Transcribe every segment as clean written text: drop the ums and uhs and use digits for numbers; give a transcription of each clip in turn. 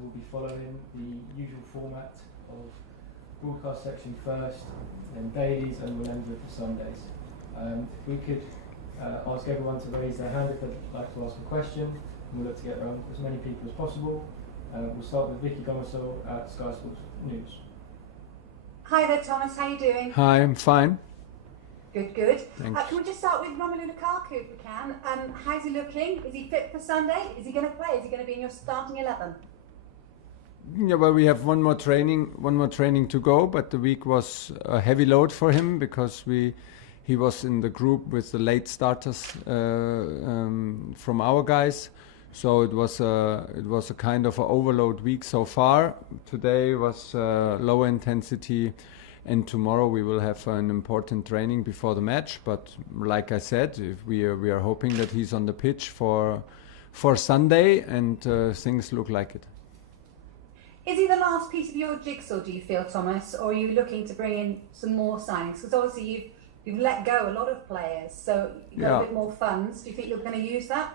we'll be following the usual format of broadcast section first, then dailies, and we'll end with the Sundays. If we could ask everyone to raise their hand if they'd like to ask a question, and we'll look to get around as many people as possible. We'll start with Vicky Gomersall at Sky Sports News. Hi there, Thomas. How are you doing? Hi, I'm fine. Good, good. Thanks. Can we just start with Romelu Lukaku if we can? How's he looking? Is he fit for Sunday? Is he going to play? Is he going to be in your starting 11? Yeah, well, we have one more training to go, but the week was a heavy load for him because he was in the group with the late starters from our guys. So it was a kind of an overload week so far. Today was lower intensity, and tomorrow we will have an important training before the match. But like I said, if we are hoping that he's on the pitch for Sunday, and things look like it. Is he the last piece of your jigsaw, do you feel, Thomas, or are you looking to bring in some more signings? Because obviously you've let go a lot of players, so you've got a bit more funds. Do you think you're going to use that?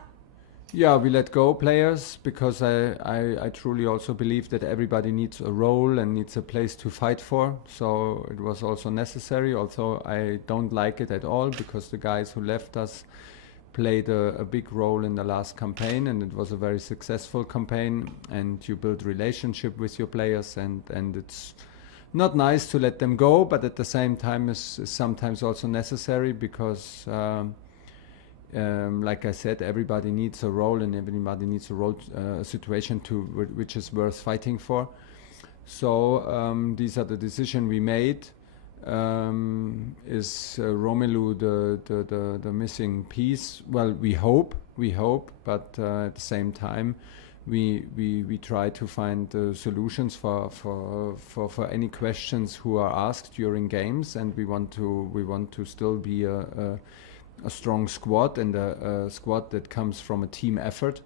Yeah, we let go players because I truly also believe that everybody needs a role and needs a place to fight for. So it was also necessary, although I don't like it at all because the guys who left us played a big role in the last campaign, and it was a very successful campaign, and you build relationship with your players, and it's not nice to let them go, but at the same time is sometimes also necessary because like I said, everybody needs a role, and everybody needs a situation which is worth fighting for. So these are the decisions we made. Is Romelu the missing piece? Well, we hope, but at the same time, we try to find solutions for any questions who are asked during games, and we want to still be a strong squad and a squad that comes from a team effort,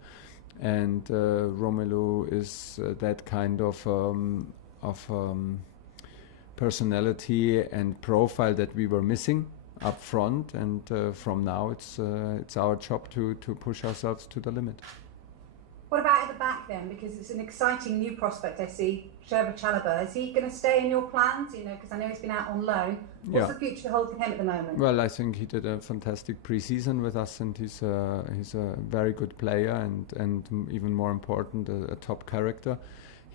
and Romelu is that kind of personality and profile that we were missing up front, and from now it's our job to push ourselves to the limit. What about at the back then? Because it's an exciting new prospect I see, Sherva Chalobah. Is he going to stay in your plans? You know, because I know he's been out on loan. What's the future hold for him at the moment? Well, I think he did a fantastic pre-season with us, and he's a very good player, and even more important, a top character.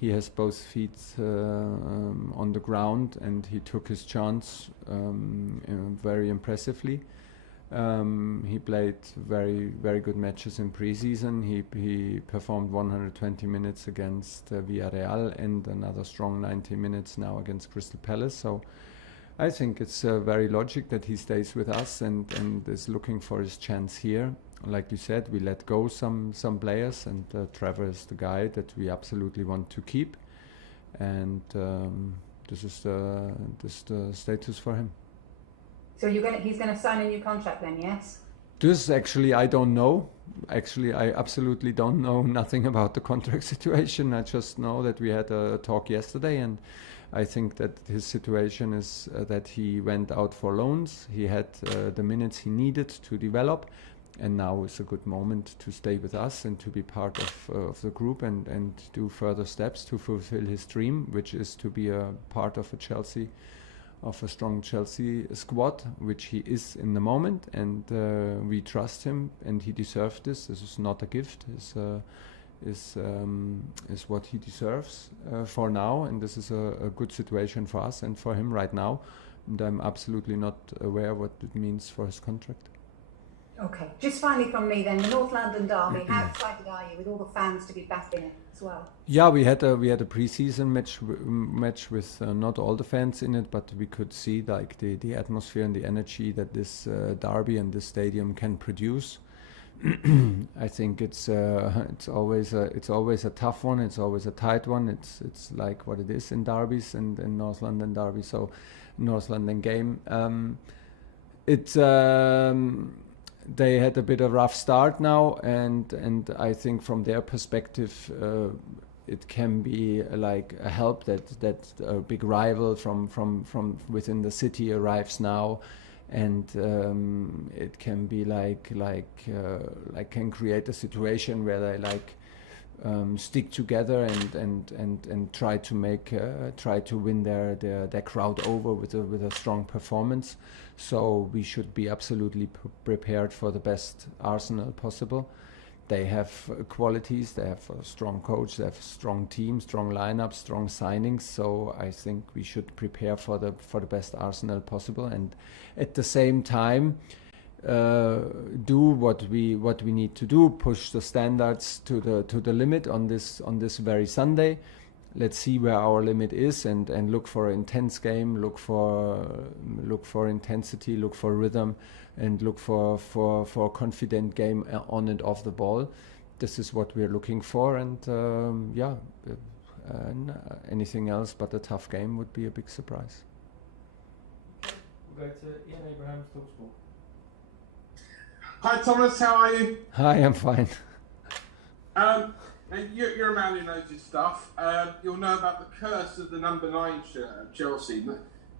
He has both feet on the ground, and he took his chance very impressively. He played very good matches in pre-season. He performed 120 minutes against Villarreal and another strong 90 minutes now against Crystal Palace. So I think it's very logic that he stays with us and is looking for his chance here. Like you said, we let go some players, and Trevor is the guy that we absolutely want to keep, and this is the status for him. So he's going to sign a new contract then, yes? This actually I don't know. Actually, I absolutely don't know nothing about the contract situation. I just know that we had a talk yesterday, and I think that his situation is that he went out for loans. He had the minutes he needed to develop, and now is a good moment to stay with us and to be part of the group and do further steps to fulfill his dream, which is to be a part of a strong Chelsea squad, which he is in the moment, and we trust him, and he deserves this. This is not a gift. Is what he deserves for now, and this is a good situation for us and for him right now, and I'm absolutely not aware what it means for his contract. Okay, just finally from me then, the North London derby, how excited are you with all the fans to be back in it as well? Yeah, we had a pre-season match with not all the fans in it, but we could see like the atmosphere and the energy that this derby and this stadium can produce. I think it's always a tough one. It's always a tight one. It's like what it is in derbies and in North London derby. So North London game. They had a bit of a rough start now, and I think from their perspective, it can be like a help that a big rival from within the city arrives now, and it can be like can create a situation where they stick together and try to win their crowd over with a strong performance. So we should be absolutely prepared for the best Arsenal possible. They have qualities, they have a strong coach, they have a strong team, strong lineup, strong signings. So I think we should prepare for the best Arsenal possible, and at the same time do what we need to do, push the standards to the limit on this very Sunday. Let's see where our limit is, and look for an intense game, look for intensity, look for rhythm, and look for a confident game on and off the ball. This is what we're looking for, and anything else but a tough game would be a big surprise. We'll go to Ian Abraham's TalkSport. Hi Thomas, how are you? Hi, I'm fine. You're a man who knows his stuff. You'll know about the curse of the number 9 shirt at Chelsea.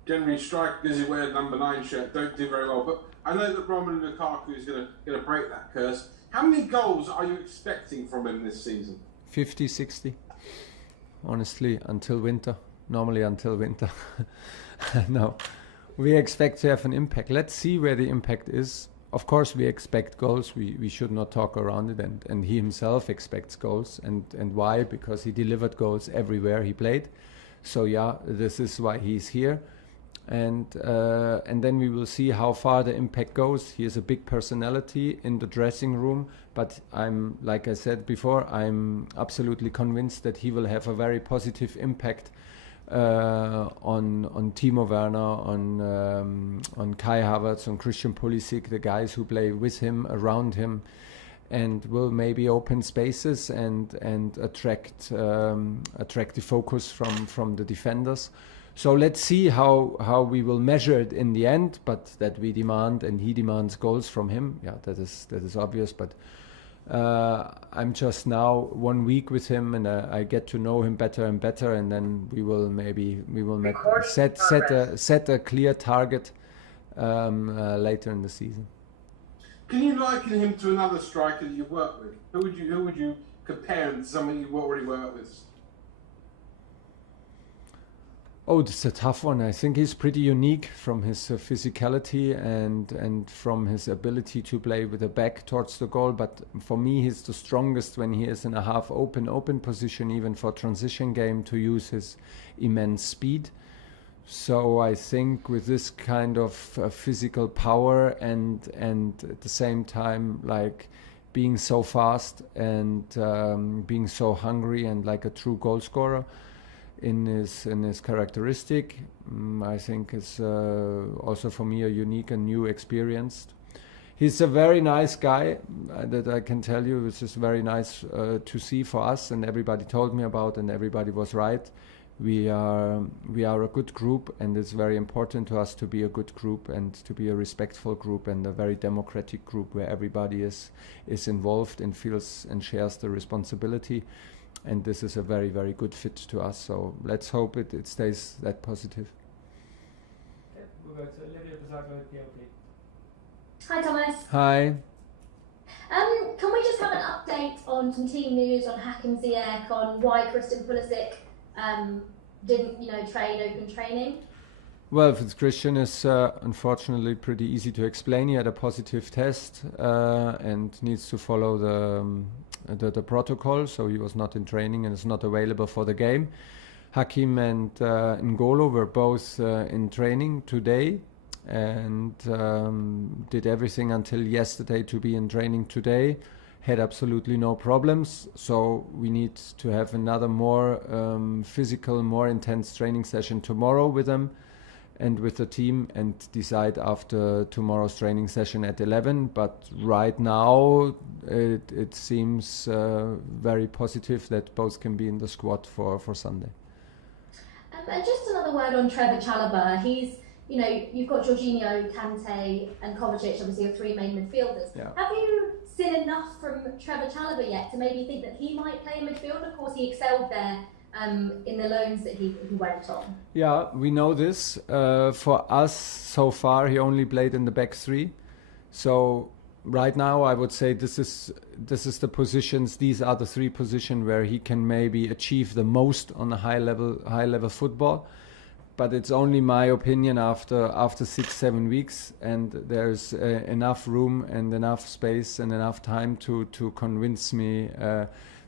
Generally, strikers who wear the number 9 shirt don't do very well, but I know that Romelu Lukaku is going to break that curse. How many goals are you expecting from him this season? 50, 60. Honestly, until winter. Normally until winter. No, we expect to have an impact. Let's see where the impact is. Of course, we expect goals. We should not talk around it. And he himself expects goals. And why? Because he delivered goals everywhere he played. So yeah, this is why he's here. And then we will see how far the impact goes. He is a big personality in the dressing room. But like I said before, I'm absolutely convinced that he will have a very positive impact on Timo Werner, on Kai Havertz, on Christian Pulisic, the guys who play with him, around him, and will maybe open spaces and attract the focus from the defenders. So let's see how we will measure it in the end. But that we demand, and he demands goals from him. Yeah, that is obvious. But I'm just now 1 week with him, and I get to know him better and better, and then we will set a clear target later in the season. Can you liken him to another striker that you've worked with? Who would you compare him to someone you've already worked with? Oh, this is a tough one. I think he's pretty unique from his physicality and from his ability to play with the back towards the goal. But for me, he's the strongest when he is in a half open position, even for transition game, to use his immense speed. So I think with this kind of physical power and at the same time, like being so fast and being so hungry and like a true goal scorer, in his characteristic, I think is also for me a unique and new experience. He's a very nice guy, that I can tell you. It's just very nice to see for us, and everybody told me about, and everybody was right. We are a good group, and it's very important to us to be a good group and to be a respectful group and a very democratic group where everybody is involved and feels and shares the responsibility. And this is a very, very good fit to us. So let's hope it stays that positive. Okay, we'll go to Olivia Bazzago, PLP. Hi Thomas. Hi. Can we just have an update on some team news on Hakim Ziyech, on why Christian Pulisic didn't train open training? Well, Christian is unfortunately pretty easy to explain. He had a positive test and needs to follow the protocol, so he was not in training and is not available for the game. Hakim and N'Golo were both in training today and did everything until yesterday to be in training today. Had absolutely no problems, so we need to have another more physical, more intense training session tomorrow with them and with the team, and decide after tomorrow's training session at 11. But right now it seems very positive that both can be in the squad for Sunday. And just another word on Trevor Chalobah. He's, you've got Jorginho, Kante and Kovacic, obviously your three main midfielders. Yeah. Have you seen enough from Trevor Chalobah yet to maybe think that he might play in midfield? Of course, he excelled there in the loans that he went on. Yeah, we know this. For us, so far, he only played in the back three. So right now I would say this is the positions. These are the three positions where he can maybe achieve the most on a high level football. But it's only my opinion after 6-7 weeks, and there's enough room and enough space and enough time to convince me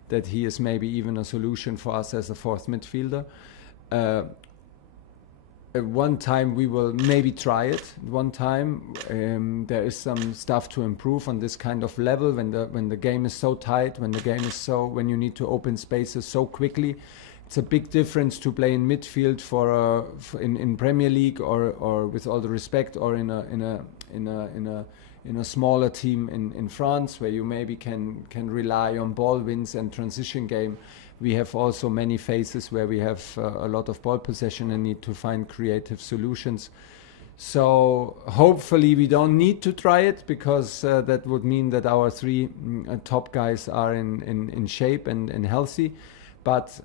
that he is maybe even a solution for us as a fourth midfielder. At one time we will maybe try it. One time there is some stuff to improve on this kind of level when the game is so tight, when you need to open spaces so quickly. It's a big difference to play in midfield in Premier League or with all the respect, or in a smaller team in France, where you maybe can rely on ball wins and transition game. We have also many phases where we have a lot of ball possession and need to find creative solutions. So hopefully we don't need to try it, because that would mean that our three top guys are in shape and healthy. But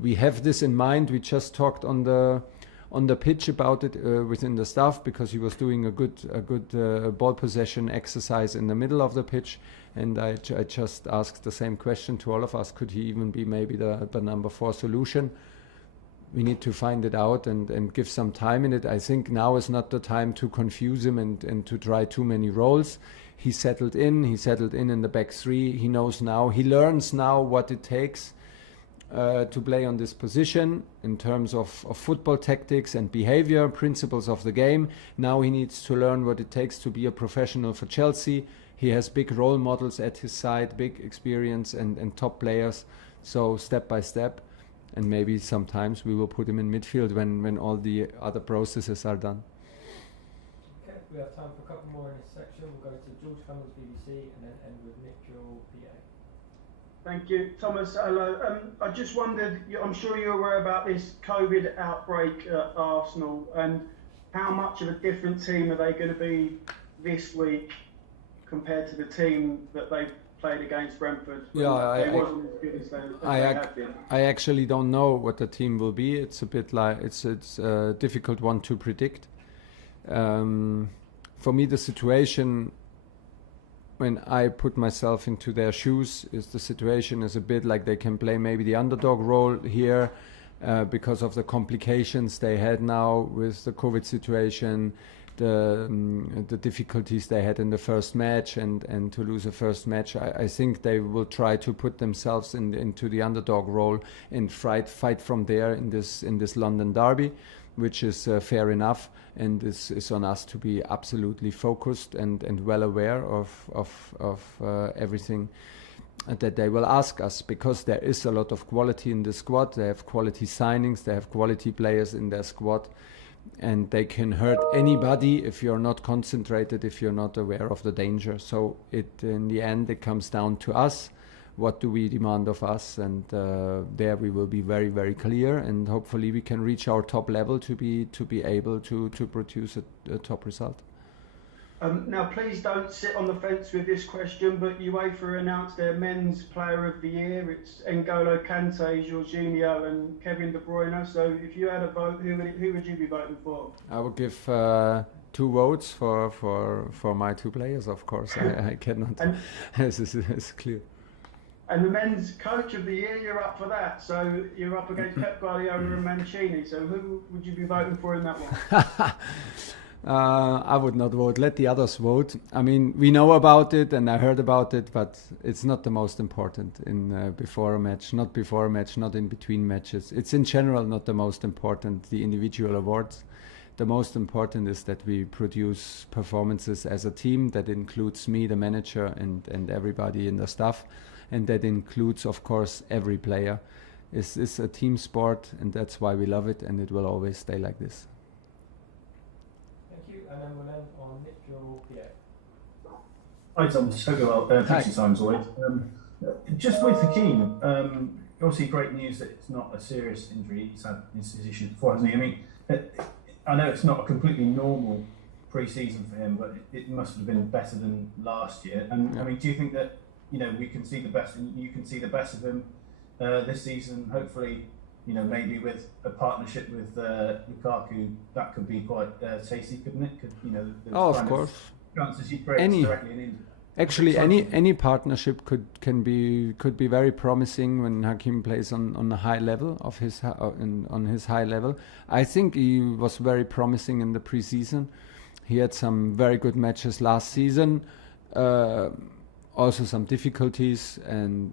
we have this in mind. We just talked on the pitch about it within the staff, because he was doing a good ball possession exercise in the middle of the pitch, and I just asked the same question to all of us: could he even be maybe the number 4 solution? We need to find it out and give some time in it. I think now is not the time to confuse him and to try too many roles. He settled in the back three. He knows now. He learns now what it takes to play on this position in terms of football tactics and behavior, principles of the game. Now he needs to learn what it takes to be a professional for Chelsea. He has big role models at his side, big experience and top players. So step by step, and maybe sometimes we will put him in midfield when all the other processes are done. Okay, we have time for a couple more in this section. We'll go to George Cummins, BBC, and then end with Nick Jewell, PA. Thank you. Thomas, hello. I just wondered, I'm sure you're aware about this COVID outbreak at Arsenal, and how much of a different team are they going to be this week compared to the team that they played against Brentford? Yeah, they wasn't as good as they have been. I actually don't know what the team will be. It's a bit like it's a difficult one to predict. For me, the situation, when I put myself into their shoes, is the situation is a bit like they can play maybe the underdog role here because of the complications they had now with the COVID situation, the difficulties they had in the first match, and to lose a first match. I think they will try to put themselves into the underdog role and fight from there in this London derby, which is fair enough, and is on us to be absolutely focused and well aware of everything that they will ask us, because there is a lot of quality in the squad. They have quality signings, they have quality players in their squad, and they can hurt anybody if you're not concentrated, if you're not aware of the danger. So in the end it comes down to us. What do we demand of us? And there we will be very, very clear, and hopefully we can reach our top level to be able to produce a top result. Now, please don't sit on the fence with this question, but UEFA announced their men's player of the year. It's N'Golo Kante, Jorginho and Kevin De Bruyne. So if you had a vote, who would you be voting for? I would give 2 votes for my 2 players, of course. I cannot. It's clear. And the men's coach of the year, you're up for that. So you're up against Pep Guardiola and Mancini. So who would you be voting for in that one? I would not vote. Let the others vote. I mean, we know about it and I heard about it, but it's not the most important in before a match, not in between matches. It's in general not the most important, the individual awards. The most important is that we produce performances as a team that includes me, the manager, and everybody in the staff. And that includes, of course, every player. It's a team sport, and that's why we love it, and it will always stay like this. Thank you, and then we'll end on Nick Jewell, PA. Hi Thomas, hope you're well. Thanks for your time as always. Just with Hakeem, obviously great news that it's not a serious injury. He's had his issues before, hasn't he? I mean, I know it's not a completely normal pre-season for him, but it must have been better than last year. And I mean, do you think that we can see the best, and you can see the best of him this season? Hopefully, maybe with a partnership with Lukaku, that could be quite tasty, couldn't it? Of course. Chances you create directly in India. Actually, any partnership could be very promising when Hakim plays on a high level of his on his high level. I think he was very promising in the preseason. He had some very good matches last season. Also some difficulties and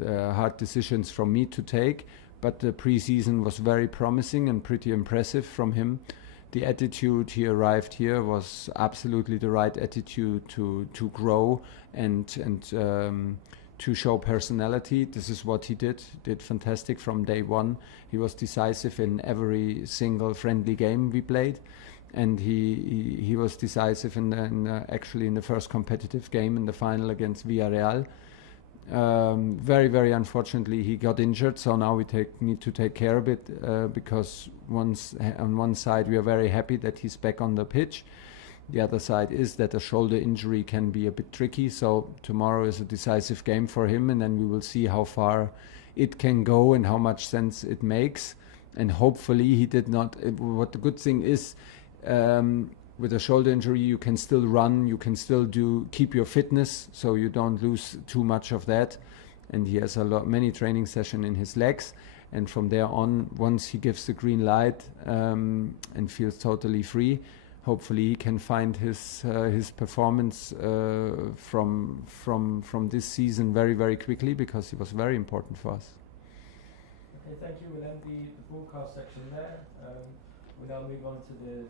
hard decisions from me to take. But the preseason was very promising and pretty impressive from him. The attitude he arrived here was absolutely the right attitude to grow and to show personality. This is what he did fantastic from day one. He was decisive in every single friendly game we played, and he was decisive actually in the first competitive game in the final against Villarreal. Very, very unfortunately he got injured, so now we need to take care of it, because on one side we are very happy that he's back on the pitch. The other side is that a shoulder injury can be a bit tricky, so tomorrow is a decisive game for him, and then we will see how far it can go and how much sense it makes. And hopefully he did not, what the good thing is, with a shoulder injury, you can still run, you can still keep your fitness, so you don't lose too much of that. And he has many training sessions in his legs. And from there on, once he gives the green light and feels totally free, hopefully he can find his performance from this season very, very quickly, because he was very important for us. Okay, thank you. We'll end the broadcast section there. We'll now move on to the